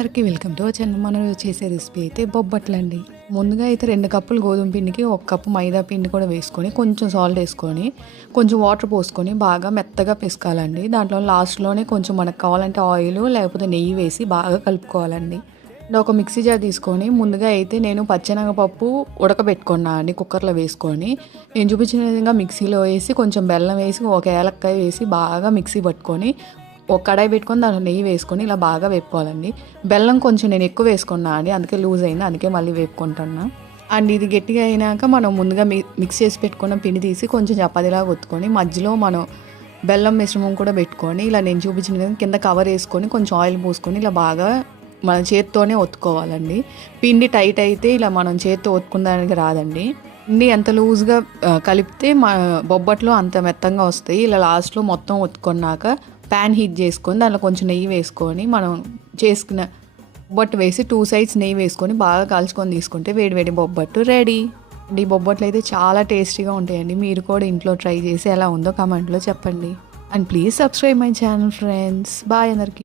అందరికీ welcome to channel. మనం చేసే రెసిపీ అయితే బొబ్బట్లండి. ముందుగా అయితే 2 కప్పులు గోధుమ పిండికి 1 కప్పు మైదా పిండి కూడా వేసుకొని కొంచెం సాల్ట్ వేసుకొని కొంచెం వాటర్ పోసుకొని బాగా మెత్తగా పిసకాలండి. దాంట్లో లాస్ట్లోనే కొంచెం మనకు కావాలంటే ఆయిల్ లేకపోతే నెయ్యి వేసి బాగా కలుపుకోవాలండి. ఒక మిక్సీ జార్ తీసుకొని ముందుగా అయితే నేను పచ్చెనగపప్పు ఉడకబెట్టుకున్నా అండి. కుక్కర్లో వేసుకొని నేను చూపించిన విధంగా మిక్సీలో వేసి కొంచెం బెల్లం వేసి ఒక ఏలక్కాయ వేసి బాగా మిక్సీ పట్టుకొని ఒక కడాయి పెట్టుకొని దాంట్లో నెయ్యి వేసుకొని ఇలా బాగా వేపుకోవాలండి. బెల్లం కొంచెం నేను ఎక్కువ వేసుకున్నా అండి, అందుకే లూజ్ అయింది, అందుకే మళ్ళీ వేపుకుంటున్నా. అండ్ ఇది గట్టిగా అయినాక మనం ముందుగా మిక్స్ చేసి పెట్టుకున్న పిండి తీసి కొంచెం చపాతీలాగా ఒత్తుకొని మధ్యలో మనం బెల్లం మిశ్రమం కూడా పెట్టుకొని ఇలా నేను చూపించిన విధంగా కింద కవర్ వేసుకొని కొంచెం ఆయిల్ పోసుకొని ఇలా బాగా మన చేత్తోనే ఒత్తుకోవాలండి. పిండి టైట్ అయితే ఇలా మనం చేత్తో ఒత్తుకునేదానికి రాదండి. పిండి ఎంత లూజ్గా కలిపితే మా బొబ్బట్లో అంత మెత్తంగా వస్తాయి. ఇలా లాస్ట్లో మొత్తం ఒత్తుకున్నాక ప్యాన్ హీట్ చేసుకొని దాంట్లో కొంచెం నెయ్యి వేసుకొని మనం చేసుకున్న బొబ్బట్టు వేసి 2 సైడ్స్ నెయ్యి వేసుకొని బాగా కాల్చుకొని తీసుకుంటే వేడి బొబ్బట్టు రెడీ. ఈ బొబ్బట్లు అయితే చాలా టేస్టీగా ఉంటాయండి. మీరు కూడా ఇంట్లో ట్రై చేసి ఎలా ఉందో కామెంట్లో చెప్పండి. And please subscribe my channel friends. Bye అందరికీ.